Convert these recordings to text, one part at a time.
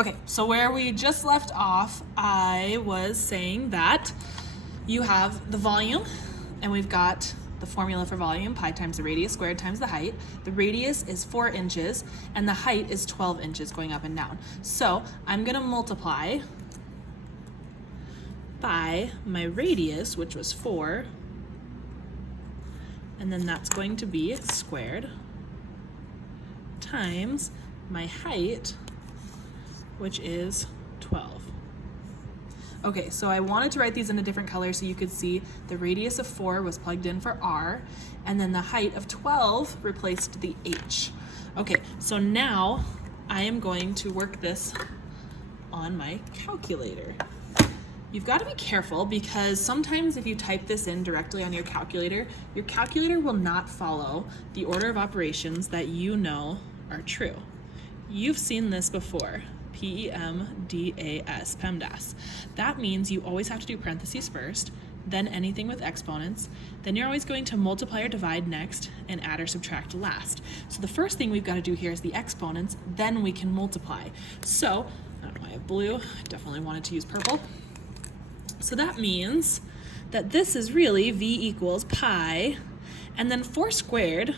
Okay, so where we just left off, I was saying that you have the volume, and we've got the formula for volume, pi times the radius squared times the height. The radius is 4 inches, and the height is 12 inches going up and down. So I'm gonna multiply by my radius, which was 4, and then that's going to be squared, times my height, which is 12. Okay, so I wanted to write these in a different color so you could see the radius of 4 was plugged in for R, and then the height of 12 replaced the H. Okay, so now I am going to work this on my calculator. You've got to be careful because sometimes if you type this in directly on your calculator will not follow the order of operations that you know are true. You've seen this before. PEMDAS, PEMDAS. That means you always have to do parentheses first, then anything with exponents, then you're always going to multiply or divide next, and add or subtract last. So the first thing we've got to do here is the exponents, then we can multiply. So, I don't know, I have blue, I definitely wanted to use purple. So that means that this is really V equals pi, and then 4 squared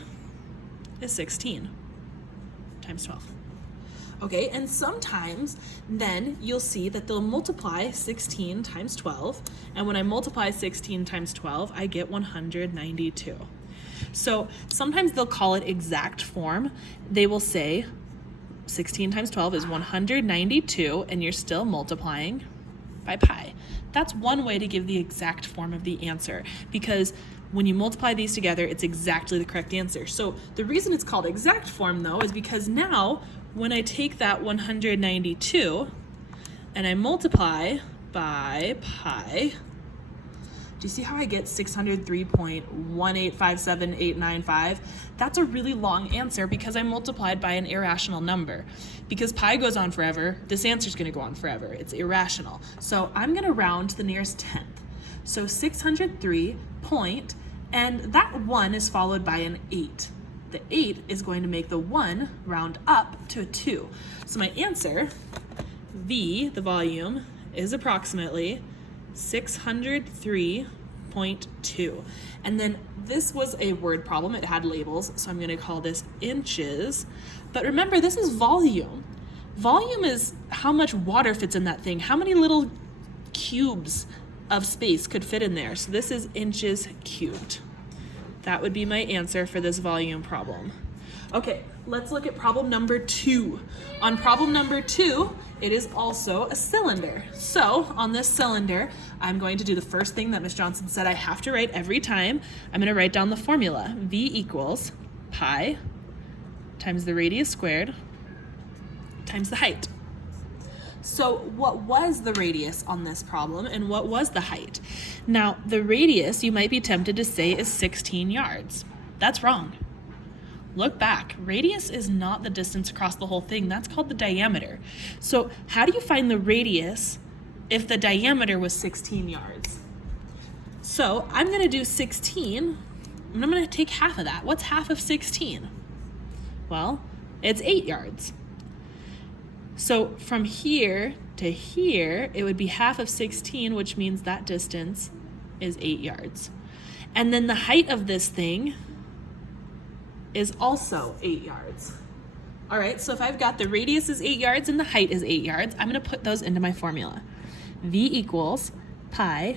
is 16 times 12. Okay, and sometimes then you'll see that they'll multiply 16 times 12, and when I multiply 16 times 12, I get 192. So sometimes they'll call it exact form. They will say 16 times 12 is 192, and you're still multiplying by pi. That's one way to give the exact form of the answer, because when you multiply these together, it's exactly the correct answer. So the reason it's called exact form, though, is because now when I take that 192 and I multiply by pi, do you see how I get 603.1857895? That's a really long answer because I multiplied by an irrational number. Because pi goes on forever, this answer is going to go on forever. It's irrational. So I'm going to round to the nearest tenth. So 603 point, and that 1 is followed by an 8. The 8 is going to make the 1 round up to a 2. So my answer, V, the volume, is approximately 603.2. And then this was a word problem. It had labels, so I'm going to call this inches. But remember, this is volume. Volume is how much water fits in that thing. How many little cubes of space could fit in there? So this is inches cubed. That would be my answer for this volume problem. Okay, let's look at problem number 2. On problem number 2, it is also a cylinder. So on this cylinder, I'm going to do the first thing that Ms. Johnson said I have to write every time. I'm going to write down the formula. V equals pi times the radius squared times the height. So what was the radius on this problem and what was the height? Now, the radius, you might be tempted to say, is 16 yards. That's wrong. Look back. Radius is not the distance across the whole thing. That's called the diameter. So how do you find the radius if the diameter was 16 yards? So I'm going to do 16, and I'm going to take half of that. What's half of 16? Well, it's 8 yards. So from here to here, it would be half of 16, which means that distance is 8 yards. And then the height of this thing is also 8 yards. All right, so if I've got the radius is 8 yards and the height is 8 yards, I'm going to put those into my formula. V equals pi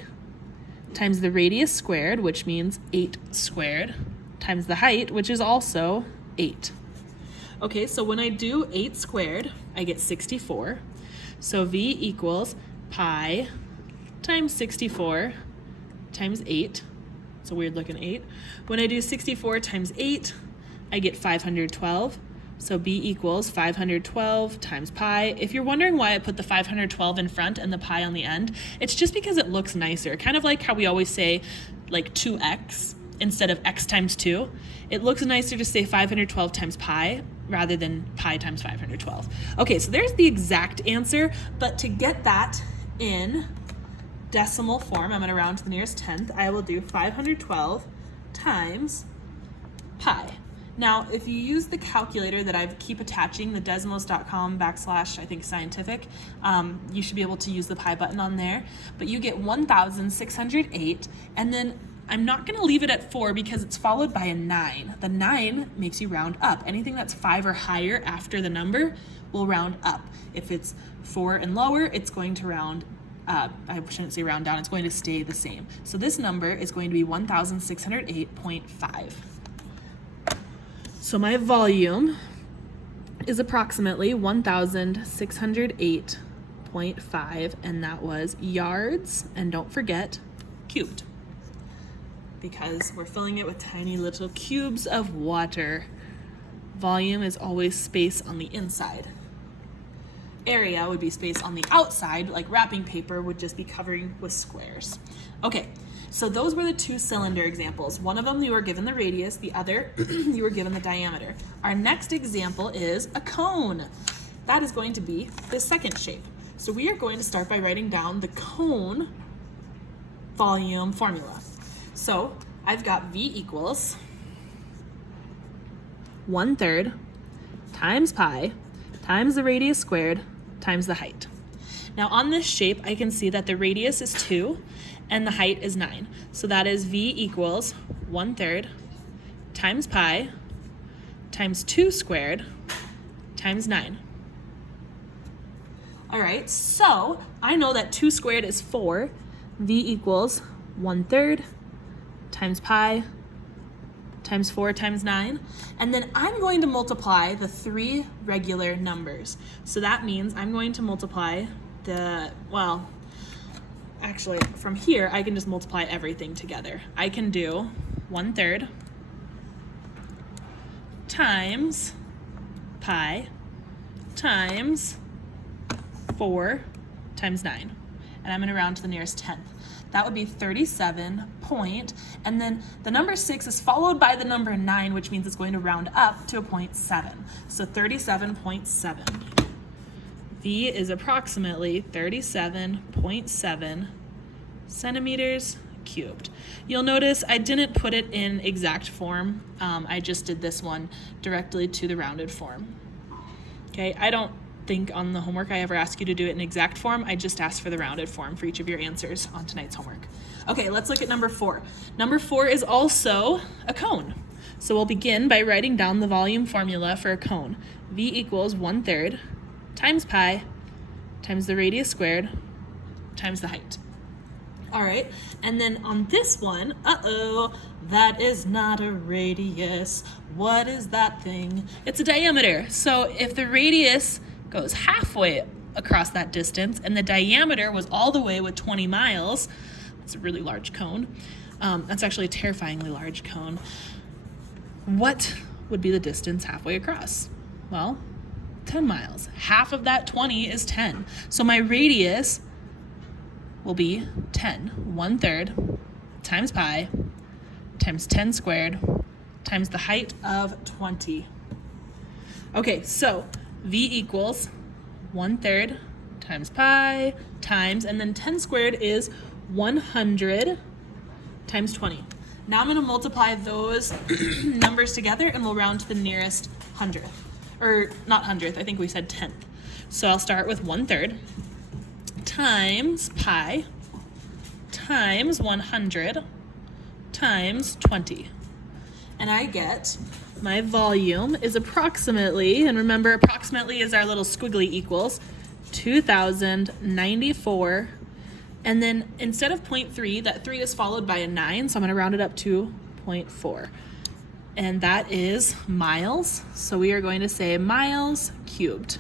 times the radius squared, which means 8 squared, times the height, which is also 8. Okay, so when I do 8 squared, I get 64. So V equals pi times 64 times 8. It's a weird looking 8. When I do 64 times 8, I get 512. So B equals 512 times pi. If you're wondering why I put the 512 in front and the pi on the end, it's just because it looks nicer. Kind of like how we always say like 2x instead of x times 2. It looks nicer to say 512 times pi rather than pi times 512. Okay, so there's the exact answer, but to get that in decimal form, I'm going to round to the nearest tenth. I will do 512 times pi. Now, if you use the calculator that I keep attaching, the desmos.com / I think scientific, you should be able to use the pi button on there, but you get 1,608, and then I'm not going to leave it at 4 because it's followed by a 9. The 9 makes you round up. Anything that's 5 or higher after the number will round up. If it's 4 and lower, it's going to round I shouldn't say round down, it's going to stay the same. So this number is going to be 1,608.5. So my volume is approximately 1,608.5, and that was yards, and don't forget, cubed, because we're filling it with tiny little cubes of water. Volume is always space on the inside. Area would be space on the outside, like wrapping paper would just be covering with squares. Okay, so those were the 2 cylinder examples. One of them you were given the radius, the other you were given the diameter. Our next example is a cone. That is going to be the second shape. So we are going to start by writing down the cone volume formula. So I've got V equals 1/3 times pi times the radius squared times the height. Now on this shape, I can see that the radius is 2 and the height is 9. So that is V equals 1/3 times pi times 2 squared times 9. All right, so I know that 2 squared is 4. V equals 1/3 times pi times 4 times 9, and then I'm going to multiply the 3 regular numbers. So that means I'm going to multiply actually from here I can just multiply everything together. I can do 1/3 times pi times 4 times 9, and I'm going to round to the nearest tenth. That would be 37 point, and then the number 6 is followed by the number 9, which means it's going to round up to a 0.7. So 37.7. V is approximately 37.7 centimeters cubed. You'll notice I didn't put it in exact form. I just did this one directly to the rounded form. Okay, I don't think on the homework I ever ask you to do it in exact form. I just asked for the rounded form for each of your answers on tonight's homework. Okay, let's look at number 4. Number 4 is also a cone. So we'll begin by writing down the volume formula for a cone. V equals 1/3 times pi times the radius squared times the height. All right, and then on this one, that is not a radius. What is that thing? It's a diameter. So if the radius goes halfway across that distance and the diameter was all the way with 20 miles, it's a really large cone. That's actually a terrifyingly large cone. What would be the distance halfway across? Well, 10 miles. Half of that 20 is 10. So my radius will be 10. 1/3 times pi times 10 squared times the height of 20. Okay, so V equals 1/3 times pi times, and then 10 squared is 100 times 20. Now I'm going to multiply those numbers together and we'll round to the nearest hundredth. Or not hundredth, I think we said tenth. So I'll start with 1/3 times pi times 100 times 20. And I get my volume is approximately, and remember approximately is our little squiggly equals, 2,094. And then instead of 0.3, that 3 is followed by a 9, so I'm going to round it up to 0.4. And that is miles. So we are going to say miles cubed.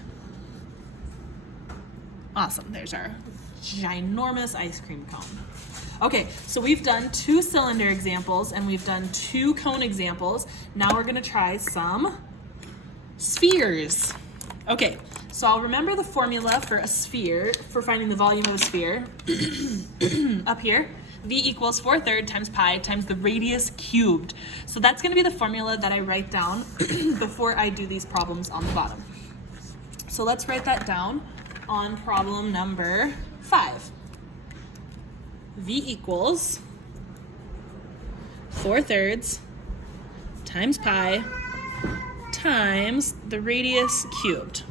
Awesome, there's our ginormous ice cream cone. Okay, so we've done 2 cylinder examples and we've done 2 cone examples. Now we're gonna try some spheres. Okay, so I'll remember the formula for a sphere, for finding the volume of a sphere. Up here, V equals 4/3 times pi times the radius cubed. So that's gonna be the formula that I write down before I do these problems on the bottom. So let's write that down on problem number 5. V equals 4/3 times pi times the radius cubed.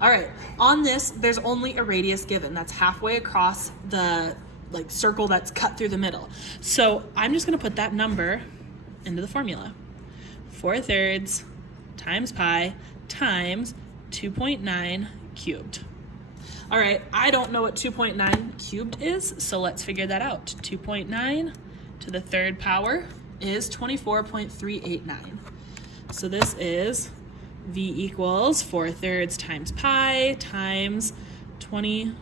All right, on this, there's only a radius given. That's halfway across the circle that's cut through the middle. So I'm just gonna put that number into the formula. 4/3 times pi times 2.9 cubed. All right, I don't know what 2.9 cubed is, so let's figure that out. 2.9 to the third power is 24.389. So this is V equals 4/3 times pi times 20,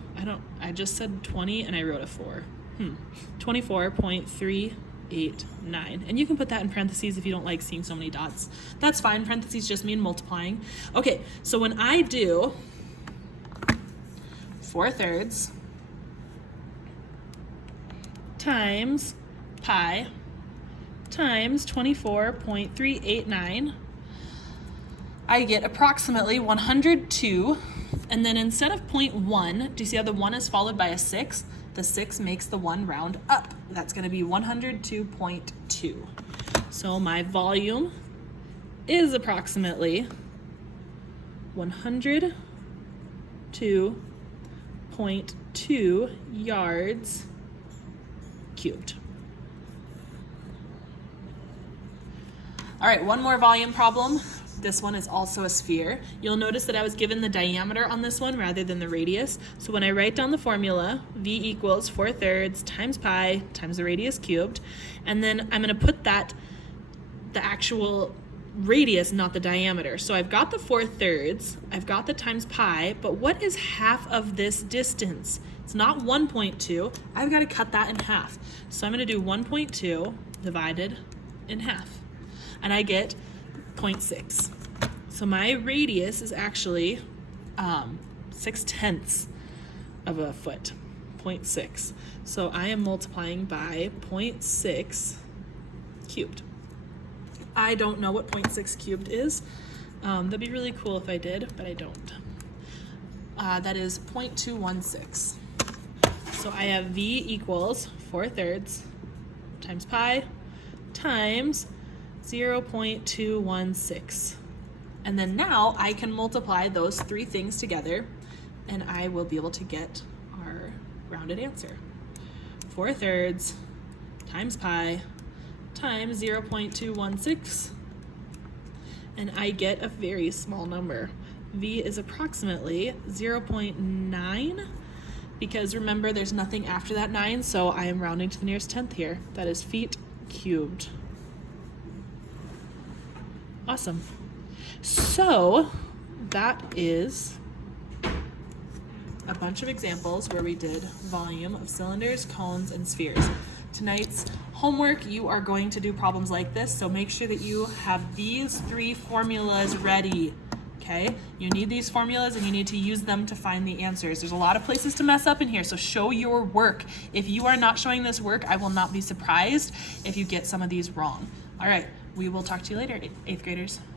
I just said 20 and I wrote a 4. 24.389. And you can put that in parentheses if you don't like seeing so many dots. That's fine, parentheses just mean multiplying. Okay, so when I do 4/3 times pi times 24.389, I get approximately 102, and then instead of 0.1, do you see how the 1 is followed by a 6? The 6 makes the 1 round up. That's going to be 102.2. So my volume is approximately 102.2 yards cubed. All right, one more volume problem. This one is also a sphere. You'll notice that I was given the diameter on this one rather than the radius. So when I write down the formula, V equals 4/3 times pi times the radius cubed, and then I'm going to put that, the actual radius, not the diameter. So I've got the 4/3, I've got the times pi, but what is half of this distance? It's not 1.2. I've got to cut that in half. So I'm going to do 1.2 divided in half, and I get 0.6. So my radius is actually 6/10 of a foot, 0.6. So I am multiplying by 0.6 cubed. I don't know what 0.6 cubed is. That'd be really cool if I did, but I don't. That is 0.216. So I have V equals 4/3 times pi times 0.216. And then now I can multiply those three things together and I will be able to get our rounded answer. 4/3 times pi times 0.216, and I get a very small number. V is approximately 0.9, because remember there's nothing after that 9, so I am rounding to the nearest tenth here. That is feet cubed. Awesome. So that is a bunch of examples where we did volume of cylinders, cones, and spheres. Tonight's homework, you are going to do problems like this, so make sure that you have these three formulas ready, okay? You need these formulas and you need to use them to find the answers. There's a lot of places to mess up in here, so show your work. If you are not showing this work, I will not be surprised if you get some of these wrong. All right, we will talk to you later, 8th graders.